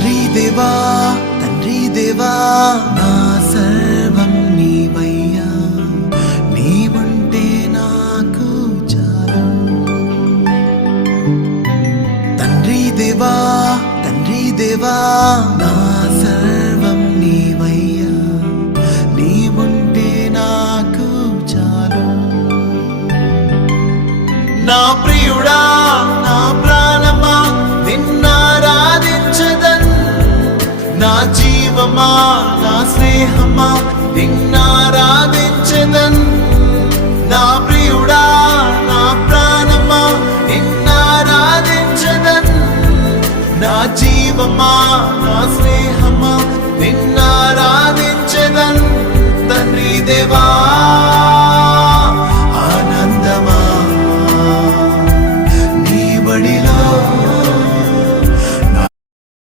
తండ్రి దేవా నా సర్వం నీవయ్యా, నీవుంటే నాకు చాలు. తండ్రి దేవా నా సర్వం నీవయ్యా, నీవుంటే నాకు చాలు. నా ప్రియుడా నా ప్రాణమా నిన్నారాధించదన్, నా జీవమా నా స్నేహమా నిన్నారాధించదన్. నా ప్రియుడా నా ప్రాణమా నిన్నారాధించదన్, నా జీవమా నా స్నేహమా నిన్నారాధించదన్. తండ్రి దేవా